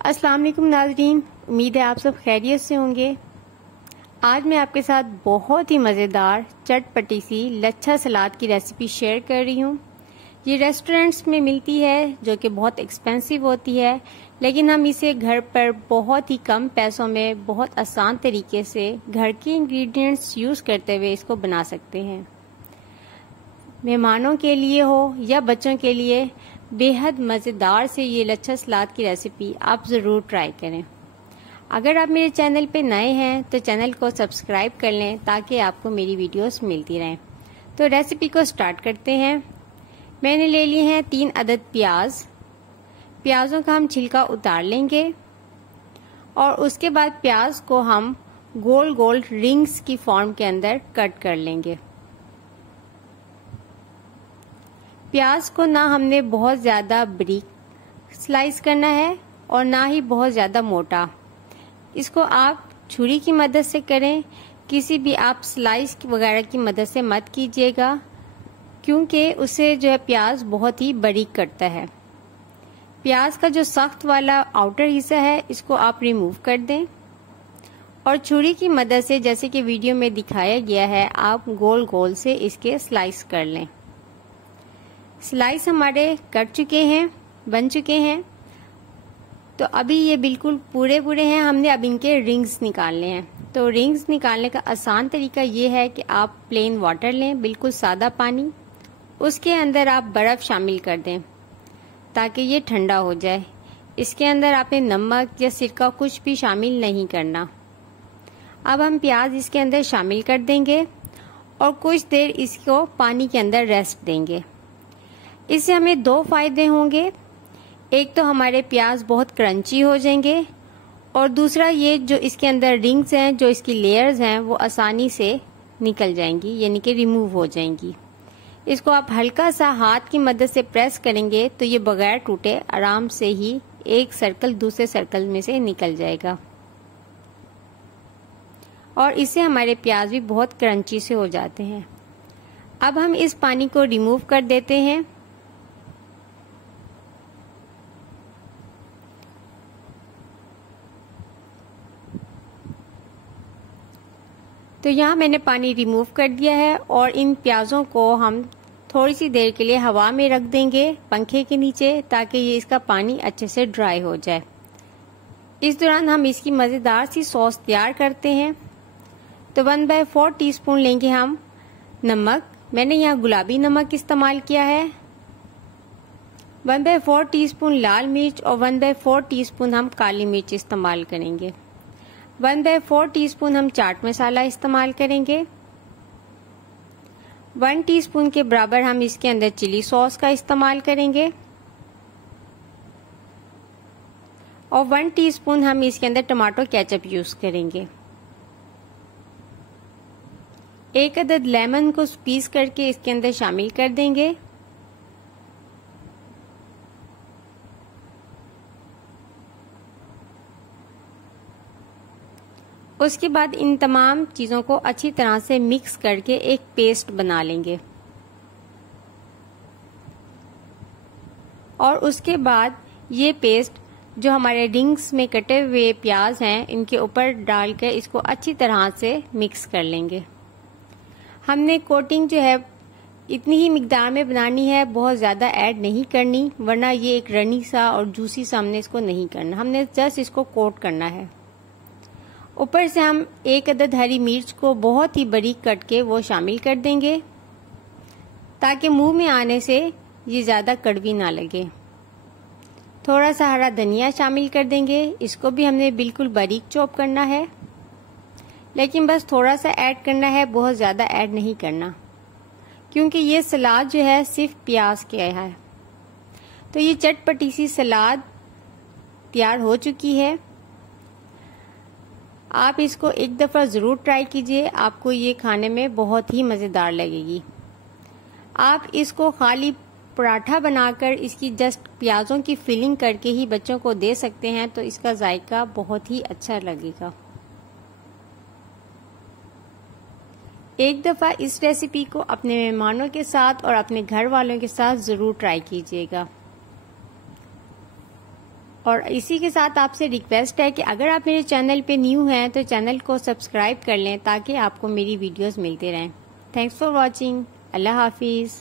अस्सलाम वालेकुम नाज़रीन, उम्मीद है आप सब खैरियत से होंगे। आज मैं आपके साथ बहुत ही मज़ेदार चटपटी सी लच्छा सलाद की रेसिपी शेयर कर रही हूँ। ये रेस्टोरेंट्स में मिलती है जो कि बहुत एक्सपेंसिव होती है, लेकिन हम इसे घर पर बहुत ही कम पैसों में बहुत आसान तरीके से घर के इंग्रेडिएंट्स यूज़ करते हुए इसको बना सकते हैं। मेहमानों के लिए हो या बच्चों के लिए बेहद मज़ेदार से ये लच्छा सलाद की रेसिपी आप ज़रूर ट्राई करें। अगर आप मेरे चैनल पे नए हैं तो चैनल को सब्सक्राइब कर लें ताकि आपको मेरी वीडियोस मिलती रहें। तो रेसिपी को स्टार्ट करते हैं। मैंने ले लिए हैं 3 अदद प्याज। प्याज़ों का हम छिलका उतार लेंगे और उसके बाद प्याज को हम गोल गोल रिंग्स की फॉर्म के अंदर कट कर लेंगे। प्याज को ना हमने बहुत ज़्यादा बारीक स्लाइस करना है और ना ही बहुत ज़्यादा मोटा। इसको आप छुरी की मदद से करें, किसी भी आप स्लाइस वगैरह की मदद से मत कीजिएगा, क्योंकि उससे जो है प्याज बहुत ही बारीक कटता है। प्याज का जो सख्त वाला आउटर हिस्सा है इसको आप रिमूव कर दें और छुरी की मदद से, जैसे कि वीडियो में दिखाया गया है, आप गोल गोल से इसके स्लाइस कर लें। स्लाइस हमारे कट चुके हैं, बन चुके हैं। तो अभी ये बिल्कुल पूरे हैं। हमने अब इनके रिंग्स निकालने हैं। तो रिंग्स निकालने का आसान तरीका ये है कि आप प्लेन वाटर लें, बिल्कुल सादा पानी, उसके अंदर आप बर्फ़ शामिल कर दें ताकि ये ठंडा हो जाए। इसके अंदर आपने नमक या सिरका कुछ भी शामिल नहीं करना। अब हम प्याज इसके अंदर शामिल कर देंगे और कुछ देर इसको पानी के अंदर रेस्ट देंगे। इससे हमें 2 फायदे होंगे। एक तो हमारे प्याज बहुत क्रंची हो जाएंगे और दूसरा ये जो इसके अंदर रिंग्स हैं, जो इसकी लेयर्स हैं, वो आसानी से निकल जाएंगी, यानी कि रिमूव हो जाएंगी। इसको आप हल्का सा हाथ की मदद से प्रेस करेंगे तो ये बगैर टूटे आराम से ही एक सर्कल दूसरे सर्कल में से निकल जाएगा और इससे हमारे प्याज भी बहुत क्रंची से हो जाते हैं। अब हम इस पानी को रिमूव कर देते हैं। तो यहाँ मैंने पानी रिमूव कर दिया है और इन प्याज़ों को हम थोड़ी सी देर के लिए हवा में रख देंगे पंखे के नीचे, ताकि ये इसका पानी अच्छे से ड्राई हो जाए। इस दौरान हम इसकी मज़ेदार सी सॉस तैयार करते हैं। तो 1/4 टीस्पून लेंगे हम नमक। मैंने यहाँ गुलाबी नमक इस्तेमाल किया है। 1/4 टीस्पून लाल मिर्च और 1/4 टीस्पून हम काली मिर्च इस्तेमाल करेंगे। 1/4 टीस्पून हम चाट मसाला इस्तेमाल करेंगे। 1 टीस्पून के बराबर हम इसके अंदर चिली सॉस का इस्तेमाल करेंगे और 1 टीस्पून हम इसके अंदर टमाटो केचप यूज करेंगे। 1 अदद लेमन को स्क्वीज करके इसके अंदर शामिल कर देंगे। उसके बाद इन तमाम चीज़ों को अच्छी तरह से मिक्स करके एक पेस्ट बना लेंगे और उसके बाद ये पेस्ट जो हमारे रिंग्स में कटे हुए प्याज हैं इनके ऊपर डालकर इसको अच्छी तरह से मिक्स कर लेंगे। हमने कोटिंग जो है इतनी ही मिकदार में बनानी है, बहुत ज़्यादा ऐड नहीं करनी, वरना ये एक रनी सा और जूसी सा हमने इसको नहीं करना। हमने जस्ट इसको कोट करना है। ऊपर से हम 1 अदद हरी मिर्च को बहुत ही बारीक कट के वो शामिल कर देंगे ताकि मुंह में आने से ये ज़्यादा कड़वी ना लगे। थोड़ा सा हरा धनिया शामिल कर देंगे। इसको भी हमने बिल्कुल बारीक चॉप करना है, लेकिन बस थोड़ा सा ऐड करना है, बहुत ज़्यादा ऐड नहीं करना, क्योंकि ये सलाद जो है सिर्फ प्याज के है। तो ये चटपटी सी सलाद तैयार हो चुकी है। आप इसको एक दफ़ा ज़रूर ट्राई कीजिए, आपको ये खाने में बहुत ही मज़ेदार लगेगी। आप इसको खाली पराठा बनाकर इसकी जस्ट प्याज़ों की फिलिंग करके ही बच्चों को दे सकते हैं, तो इसका जायका बहुत ही अच्छा लगेगा। एक दफ़ा इस रेसिपी को अपने मेहमानों के साथ और अपने घर वालों के साथ ज़रूर ट्राई कीजिएगा। और इसी के साथ आपसे रिक्वेस्ट है कि अगर आप मेरे चैनल पे न्यू हैं तो चैनल को सब्सक्राइब कर लें ताकि आपको मेरी वीडियोस मिलते रहें। Thanks for watching. अल्लाह हाफिज़।